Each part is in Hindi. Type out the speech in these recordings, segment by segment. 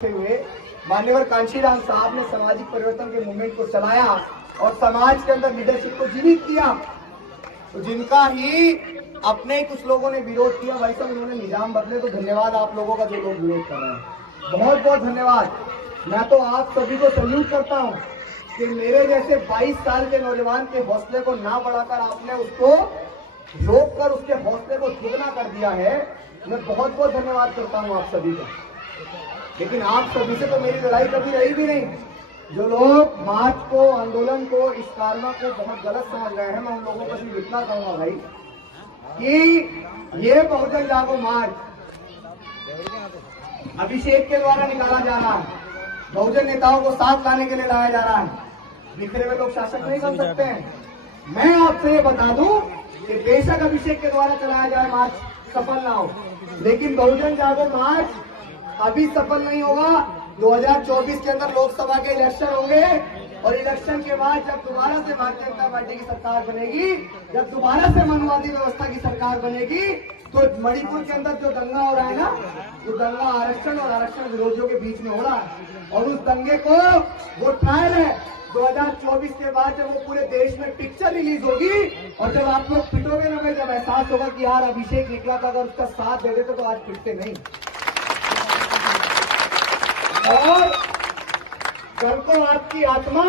हुए मान्यवर कांशीराम साहब ने सामाजिक परिवर्तन के मूवमेंट को चलाया और समाज के अंदर लीडरशिप को जीवित किया, तो जिनका ही अपने कुछ लोगों ने विरोध किया, भाई साहब उन्होंने निजाम बदले। तो धन्यवाद आप लोगों का जो लोग विरोध कर रहे हैं, बहुत बहुत धन्यवाद। मैं तो आप सभी को सल्यूट करता हूं कि मेरे जैसे 22 साल के नौजवान के हौसले को ना बढ़ाकर आपने उसको रोक कर उसके हौसले को दुगना कर दिया है। मैं बहुत बहुत धन्यवाद करता हूं आप सभी का। लेकिन आप सभी से तो मेरी लड़ाई कभी रही भी नहीं। जो लोग मार्च को, आंदोलन को, इस कारवा को बहुत गलत समझ रहे हैं, मैं उन लोगों को सिर्फ इतना कहूंगा भाई कि ये बहुजन जागो मार्च अभिषेक के द्वारा निकाला जा रहा है, बहुजन नेताओं को साथ लाने के लिए लाया जा रहा है। बिखरे हुए लोग शासक नहीं बन सकते हैं। मैं आपसे ये बता दूं कि बेशक अभिषेक के द्वारा चलाया जाए मार्च सफल ना हो, लेकिन बहुजन जागो मार्च अभी सफल नहीं होगा। 2024 के अंदर लोकसभा के इलेक्शन होंगे और इलेक्शन के बाद जब दोबारा से भारतीय जनता पार्टी की सरकार बनेगी, जब दोबारा से मनवादी व्यवस्था की सरकार बनेगी, तो मणिपुर के अंदर जो दंगा हो रहा है ना, वो दंगा आरक्षण और आरक्षण विरोधियों के बीच में हो रहा है और उस दंगे को वो ट्रायल है। 2024 के बाद जब वो पूरे देश में पिक्चर रिलीज होगी और जब आप लोग पिटोगे ना, जब एहसास होगा कि यार अभिषेक निकला था, अगर उसका साथ दे देते तो आज पिटते नहीं। और कल को आपकी आत्मा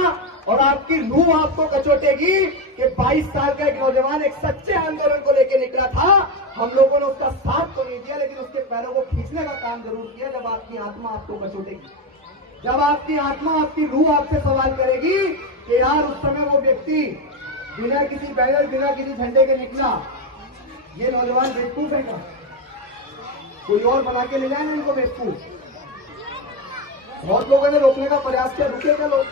और आपकी रूह आपको कचोटेगी कि 22 साल का एक नौजवान एक सच्चे आंदोलन को लेकर निकला था। हम लोगों ने उसका साथ तो नहीं दिया, लेकिन उसके पैरों को खींचने का काम जरूर किया। जब आपकी आत्मा आपको कचोटेगी, जब आपकी आत्मा, आपकी रूह आपसे सवाल करेगी कि यार उस समय वो व्यक्ति बिना किसी बैनर, बिना किसी झंडे के निकला, ये नौजवान बेवकूफ है क्या? कोई और बना के ले जाए ना इनको बेवकूफ। बहुत लोगों ने रोकने का प्रयास किया, रुके क्या लोग?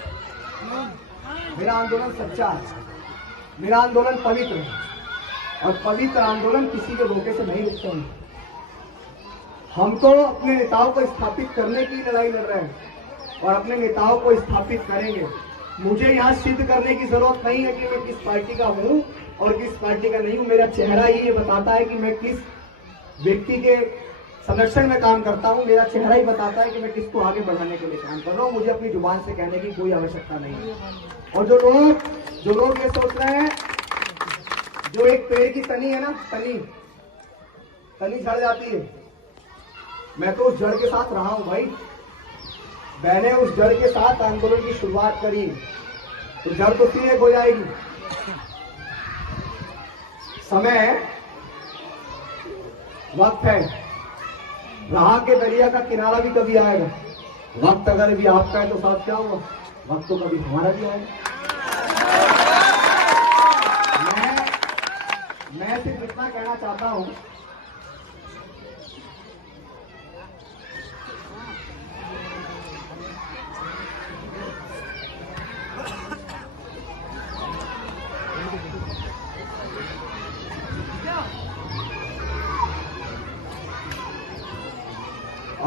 मेरा आंदोलन सच्चा है, मेरा आंदोलन पवित्र है और पवित्र आंदोलन किसी के रोके से नहीं रुकते हैं। हम तो अपने नेताओं को स्थापित करने की लड़ाई लड़ रहे हैं और अपने नेताओं को स्थापित करेंगे। मुझे यहाँ सिद्ध करने की जरूरत नहीं है कि मैं किस पार्टी का हूँ और किस पार्टी का नहीं हूँ। मेरा चेहरा ही ये बताता है कि मैं किस व्यक्ति के संरक्षण में काम करता हूं। मेरा चेहरा ही बताता है कि मैं किसको आगे बढ़ाने के लिए काम कर रहा हूं। मुझे अपनी जुबान से कहने की कोई आवश्यकता नहीं है। और जो लोग ये सोच रहे हैं, जो एक पेड़ की तनी है ना, तनी झड़ जाती है, मैं तो उस जड़ के साथ रहा हूं भाई। मैंने उस जड़ के साथ आंदोलन की शुरुआत करी, तो जड़ तो सीधे हो जाएगी। समय है, वक्त है, राह के दरिया का किनारा भी कभी आएगा। वक्त अगर भी आपका है तो साथ क्या हुआ, वक्त तो कभी हमारा भी आएगा। मैं सिर्फ इतना कहना चाहता हूं,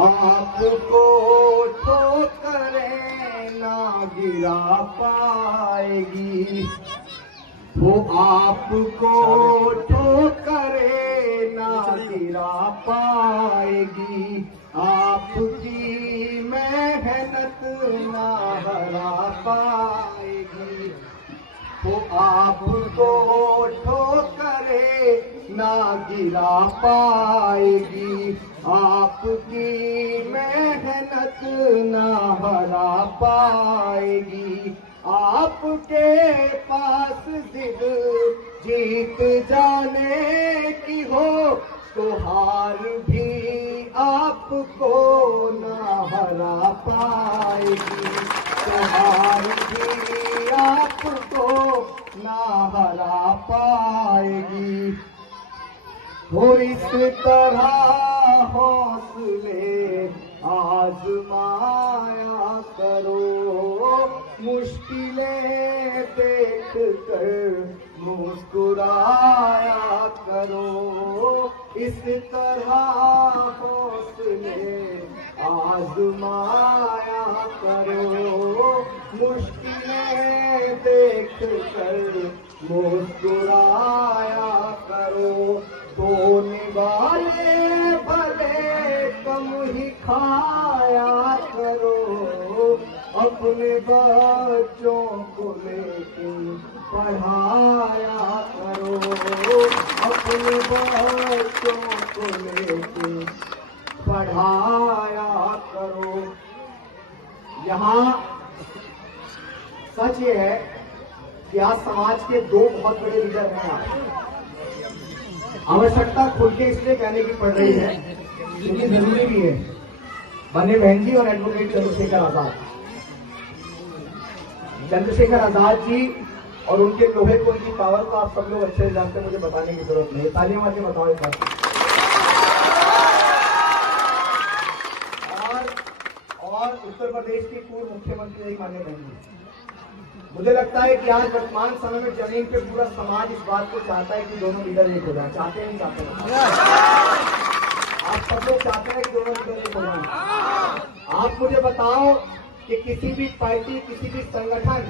आपको ठोकरें ना गिरा पाएगी, वो आपको ठोकरें ना गिरा पाएगी, आपकी मेहनत ना हरा पाएगी, वो आपको ठोकरें ना गिरा पाएगी, आपकी मेहनत ना हरा पाएगी। आपके पास जिद जीत जाने की हो तो हार भी आपको ना हरा पाएगी, तो हार भी आपको ना हरा पाएगी। हो इस तरह हौसले आजमाया करो, मुश्किलें देख कर मुस्कुराया करो, इस तरह हौसले आजमाया करो, मुश्किलें देख कर मुस्कुराया करो। सोने वाले भले कम ही खाया करो। अपने बच्चों को लेके पढ़ाया करो, अपने बच्चों को लेके पढ़ाया करो। यहाँ सच ये है कि आज समाज के दो बहुत बड़े लीडर हैं। आवश्यकता खुल के इसलिए कहने की पड़ रही है क्योंकि जरूरी भी है। बने बहन जी और एडवोकेट चंद्रशेखर आजाद। चंद्रशेखर आजाद जी और उनके लोहे को, उनकी पावर को आप सब लोग अच्छे से जानते हैं, मुझे बताने की जरूरत नहीं है। तालियां मार के बताओ एक बात। और उत्तर प्रदेश की पूर्व मुख्यमंत्री रही माननीय बहन जी। मुझे लगता है कि आज वर्तमान समय में जमीन पे पूरा समाज इस बात को चाहता है कि दोनों लीडर एक हो जाए। चाहते नहीं चाहते आप सब लोग चाहते हैं कि दोनों लीडर एक हो जाए। आप मुझे बताओ कि किसी भी पार्टी, किसी भी संगठन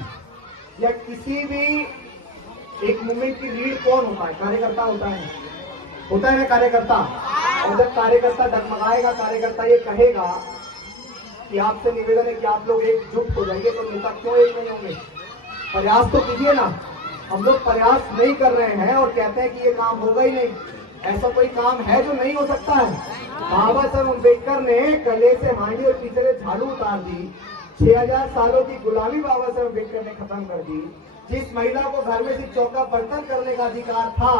या किसी भी एक मूवमेंट की लीड कौन होता है? कार्यकर्ता होता है ना कार्यकर्ता। और जब कार्यकर्ता डगमगाएगा, कार्यकर्ता ये कहेगा कि आपसे निवेदन है कि आप लोग एकजुट हो जाइए, तो नेता क्यों एक नहीं होंगे? प्रयास तो कीजिए ना। हम लोग प्रयास नहीं कर रहे हैं और कहते हैं कि ये काम होगा ही नहीं। ऐसा कोई काम है जो नहीं हो सकता है? बाबा साहब अम्बेडकर ने गले से हांडी और पीछे से झाड़ू उतार दी। 6000 सालों की गुलामी बाबा साहब अम्बेडकर ने खत्म कर दी। जिस महिला को घर में से चौका बर्तन करने का अधिकार था,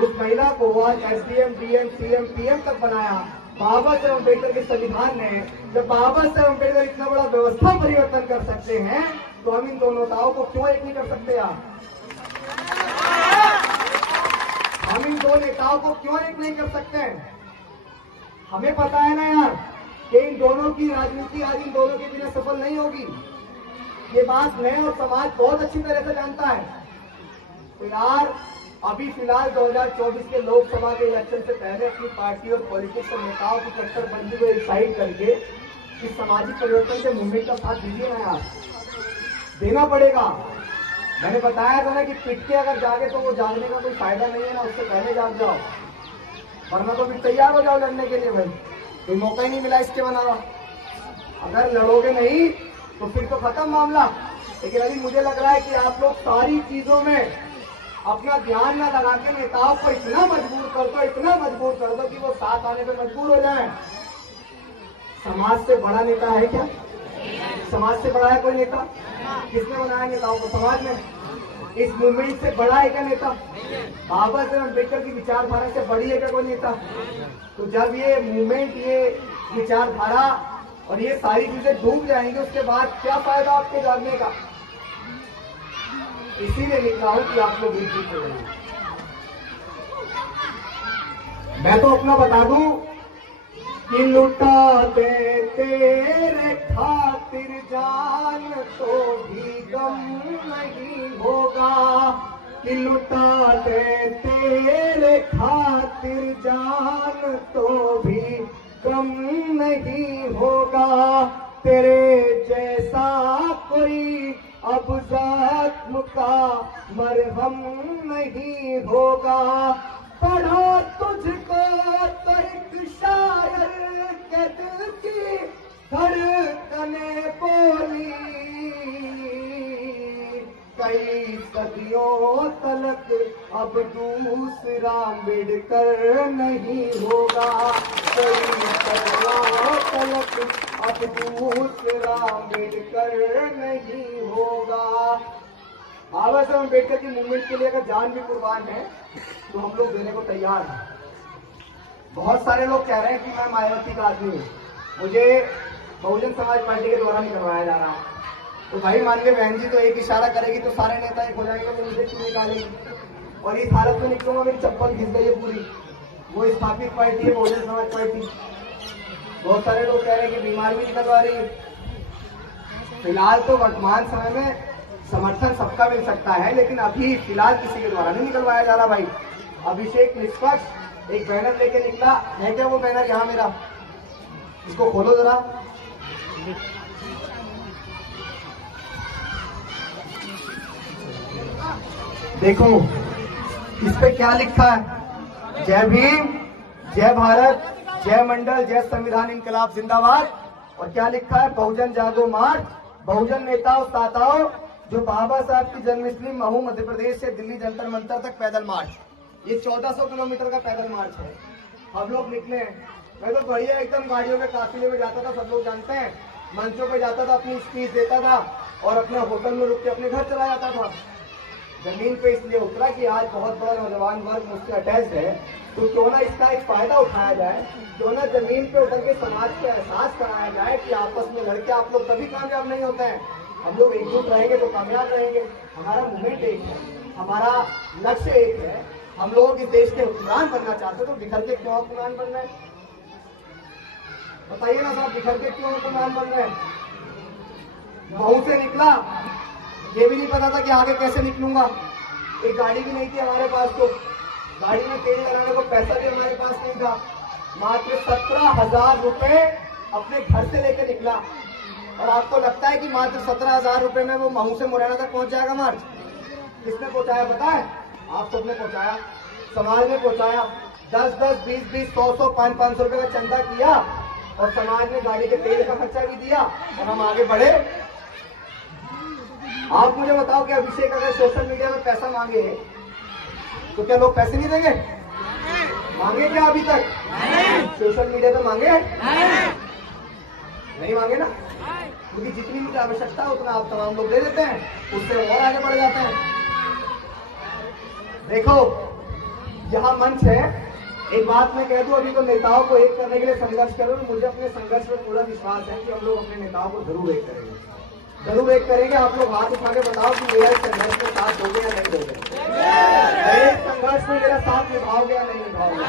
उस महिला को आज एसडीएम, डीएम, सीएम, पीएम तक बनाया बाबा साहब अम्बेडकर के संविधान ने। जब बाबा साहब अम्बेडकर इतना बड़ा व्यवस्था परिवर्तन कर सकते हैं, तो हम इन दोनों नेताओं को क्यों एक नहीं कर सकते यार? हम इन दो नेताओं को क्यों एक नहीं कर सकते? हमें पता है ना यार कि इन दोनों की राजनीति आज इन दोनों के बिना सफल नहीं होगी। ये बात मैं और समाज बहुत अच्छी तरह से जानता है। तो यार अभी फिलहाल 2024 के लोकसभा के इलेक्शन से पहले अपनी पार्टी और पॉलिटिक्स और नेताओं की कट्टरबंदी को डिसाइड करके इस सामाजिक परिवर्तन के मूवमेंट का साथ दीजिए ना यार। देना पड़ेगा। मैंने बताया था ना कि पिट के अगर जागे तो वो जागने का कोई फायदा नहीं है ना, उससे पहले जाग जाओ, वरना तो फिर तैयार हो जाओ लड़ने के लिए। भाई कोई मौका ही नहीं मिला इसके बनावा। अगर लड़ोगे नहीं तो फिर तो खत्म मामला। लेकिन अभी मुझे लग रहा है कि आप लोग सारी चीजों में अपना ध्यान न लगा के नेताओं को इतना मजबूर कर दो, इतना मजबूर कर दो कि वो साथ आने पर मजबूर हो जाए। समाज से बड़ा नेता है क्या? समाज से बड़ा है कोई नेता? किसने बनाया नेताओं को? समाज में। इस मूवमेंट से बड़ा है क्या नेता? बाबा साहब अम्बेडकर की विचारधारा से बड़ी है क्या कोई नेता? तो जब ये मूवमेंट, ये विचारधारा और ये सारी चीजें डूब जाएंगी, उसके बाद क्या फायदा आपके जागने का? इसीलिए निकला हूं कि आप लोग एकजुट हो जाइए। मैं तो अपना बता दूं कि लुटाते तेरे खातिर जान तो भी गम नहीं होगा, कि लुटाते तेरे खातिर जान तो भी गम नहीं होगा। तेरे जैसा कोई अब जख्म का मरहम नहीं होगा। पढ़ा तुझको तो एक शायर के दिल की धड़कने बोली, कई सदियों तलक अब दूसरा अम्बेडकर नहीं होगा। कई सदियों तलक अब दूसरा अम्बेडकर नहीं होगा। बाबा साहब अम्बेडकर की मूवमेंट के लिए अगर जान भी कुर्बान है तो हम लोग देने को तैयार हैं। बहुत सारे लोग कह रहे हैं कि मैं मायावती का आदमी हूँ, मुझे बहुजन समाज पार्टी के द्वारा नहीं करवाया जा रहा है। तो भाई माननीय बहन जी तो एक इशारा करेगी तो सारे नेता एक हो जाएंगे, तो मुझे क्यों निकालेगी? और इस हालत में निकलूंगा, मेरी चप्पल घिस गई है पूरी। वो स्थापित पार्टी है बहुजन समाज पार्टी। बहुत सारे लोग कह रहे हैं कि बीमार भी निकलवा रही है। फिलहाल तो वर्तमान समय में समर्थन सबका मिल सकता है, लेकिन अभी फिलहाल किसी के द्वारा नहीं निकलवाया जा रहा। भाई अभिषेक निष्पक्ष एक बैनर लेके निकला है, क्या वो बैनर यहाँ मेरा? इसको खोलो जरा। देखो इस पे क्या लिखा है? जय भीम, जय भारत, जय मंडल, जय संविधान इंकलाब जिंदाबाद। और क्या लिखा है? बहुजन जागो मार्च, बहुजन नेताओं ताताओं, जो बाबा साहब की जन्मस्थली महू मध्य प्रदेश से दिल्ली जंतर मंतर तक पैदल मार्च, ये 1400 किलोमीटर का पैदल मार्च है। हम लोग निकले हैं। मैं तो बढ़िया एकदम गाड़ियों में काफिले में जाता था, सब लोग जानते हैं, मंचों पे जाता था, अपनी स्पीच देता था और अपने होटल में रुक के अपने घर चला जाता था। जमीन पे इसलिए उतरा कि आज बहुत बड़ा नौजवान वर्ग मुझसे अटैच है, तो क्यों ना इसका एक फायदा उठाया जाए, क्यों ना जमीन पे उतर के समाज को एहसास कराया जाए कि आपस में लड़के आप लोग कभी कामयाब नहीं होते हैं। हम लोग एकजुट रहेंगे तो कामयाब रहेंगे। हमारा मूवमेंट एक है, हमारा लक्ष्य एक है। हम लोग इस देश के हुक्मरान बनना चाहते हैं, तो बिखर के क्यों हुक्मरान बन रहे हैं? बताइए ना साहब, बिखर के क्यों हुक्मरान बन रहे हैं? महू से निकला, ये भी नहीं पता था कि आगे कैसे निकलूंगा। एक गाड़ी भी नहीं थी हमारे पास, तो गाड़ी में तेल लगाने को पैसा भी हमारे पास नहीं था। मात्र 17,000 रुपए अपने घर से लेकर निकला। और आपको लगता है कि मात्र 17,000 रुपए में वो महू से मुरैना तक पहुंच जाएगा मार्च? किसने पहुंचाया पता है? आप सबने पहुंचाया, समाज ने पहुंचाया। 10-10, 20-20, 100-100, 500-500 रुपए का चंदा किया और समाज ने गाड़ी के तेल का खर्चा भी दिया और हम आगे बढ़े। आप मुझे बताओ कि अभिषेक अगर सोशल मीडिया में पैसा मांगे तो क्या लोग पैसे नहीं देंगे? मांगे क्या अभी तक? सोशल मीडिया पे मांगे? नहीं मांगे ना, क्योंकि जितनी मुझे आवश्यकता है उतना आप तमाम लोग दे देते हैं, उससे और आगे बढ़ जाते हैं। देखो, यहाँ मंच है, एक बात मैं कह दूं, अभी तो नेताओं को एक करने के लिए संघर्ष करो। मुझे अपने संघर्ष में पूरा विश्वास है कि हम लोग अपने नेताओं को जरूर एक करेंगे, जरूर एक करेंगे। आप लोग हाथ उठा के बताओ कि मेरा इस संघर्ष में साथ दोगे या नहीं दोगे? मेरे संघर्ष में मेरा साथ निभाओगे या नहीं निभाओगे?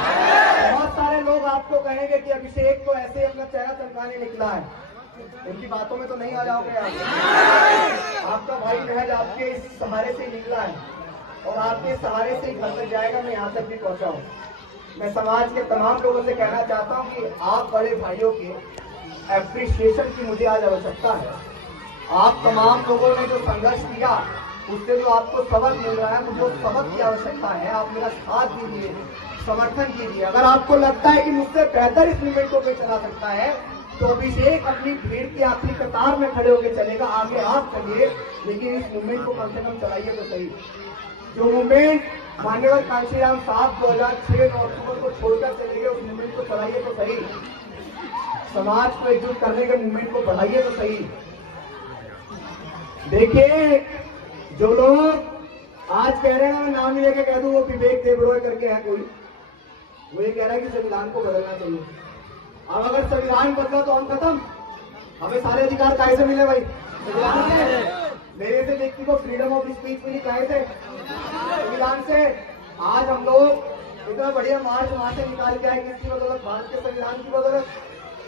बहुत सारे लोग आपको कहेंगे कि अभिषेक तो ऐसे अपना चेहरा चमकाने निकला है, उनकी बातों में तो नहीं आ जाओगे आप। आपका भाई महज आपके इस सहारे से निकला है और आपके सहारे से ही घर तक जाएगा। मैं यहाँ तक भी पहुंचा हूँ। मैं समाज के तमाम लोगों से कहना चाहता हूँ कि आप बड़े भाइयों के एप्रिसिएशन की मुझे आज आवश्यकता है। आप तमाम लोगों ने जो संघर्ष किया उससे जो आपको सबक मिल रहा है, मुझे उस सबक की आवश्यकता है। आप मेरा साथ दीजिए, समर्थन कीजिए। अगर आपको लगता है कि मुझसे बेहतर इस मूवमेंट को कोई चला सकता है तो अभिषेक अपनी भीड़ की आखिरी कतार में खड़े होकर चलेगा, आगे आप चलिए, लेकिन इस मूवमेंट को कम से कम चलाइए तो सही। जो मूवमेंट मान्यवर कांशीराम साहब 2006 अक्टूबर को छोड़कर चले गए, उस मूवमेंट को चलाइए तो सही। समाज को एकजुट करने के मूवमेंट को बढ़ाइए तो सही। देखिए, जो लोग आज कह रहे हैं, मैं नाम ही लेके कह दूं, वो विवेक देबरॉय करके है कोई, वो ये कह रहा है कि संविधान को बदलना चाहिए। अब अगर संविधान बदला तो हम खत्म, हमें सारे अधिकार काहे से मिले भाई? संविधान से। मेरे से व्यक्ति को फ्रीडम ऑफ स्पीच मिली काहे से? संविधान से। आज हम लोग इतना बढ़िया मार्च वहां से निकाल के आए, किसकी बदौलत? भारत के संविधान की बदौलत।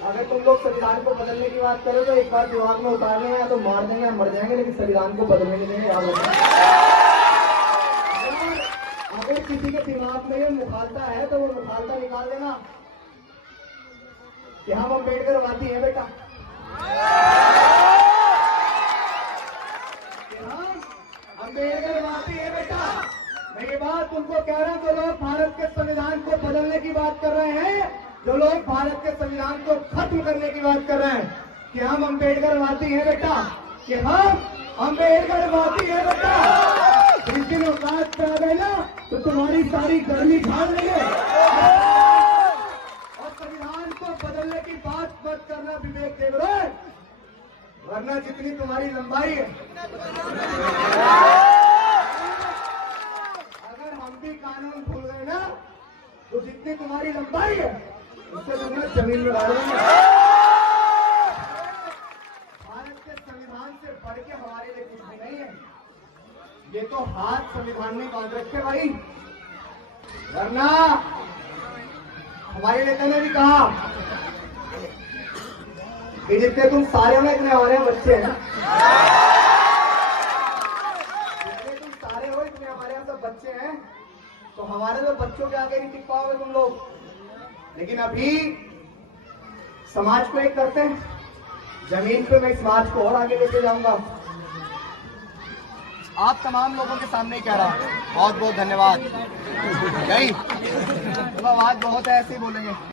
अगर तुम लोग संविधान को बदलने की बात करो तो एक बार दिमाग में उतारने या तो मार देंगे या मर जाएंगे, लेकिन संविधान को बदलने के लिए याद रखना। अगर किसी के दिमाग में ये मुखालता है तो वो मुखालता निकाल देना कि हम अम्बेडकरवादी हैं बेटा, अम्बेडकरवादी है बेटा। मैं ये बात तुमको कह रहा हूं, जो लोग भारत के संविधान को बदलने की बात कर रहे हैं, जो लोग भारत के संविधान को खत्म करने की बात कर रहे हैं, कि हम अम्बेडकरवादी हैं बेटा, कि हम अम्बेडकरवादी हैं बेटा। जिस दिन औकात पे आ गए ना तो तुम्हारी सारी गर्मी झाड़ लेंगे। और संविधान को बदलने की बात मत करना विवेक देबरॉय, वरना जितनी तुम्हारी लंबाई है, अगर हम भी कानून भूल गए ना तो जितनी तुम्हारी लंबाई है उससे तुमने जमीन में डाल देंगे। भारत के संविधान से बढ़ के हमारे लिए कुछ भी नहीं है। ये तो हाथ संविधान में बांध रखे भाई, वरना हमारे नेता ने भी कहा कि जितने तुम सारे हो ना, इतने हमारे यहाँ बच्चे हैं। जितने तुम सारे हो इतने हमारे यहाँ सब बच्चे हैं, तो हमारे तो बच्चों के आगे नहीं टिक पाओगे तुम लोग। लेकिन अभी समाज को एक करते हैं, जमीन पे मैं समाज को और आगे लेके जाऊंगा। आप तमाम लोगों के सामने ही कह रहा हूं, बहुत बहुत धन्यवाद। यही आवाज बहुत है, ऐसे ही बोलेंगे।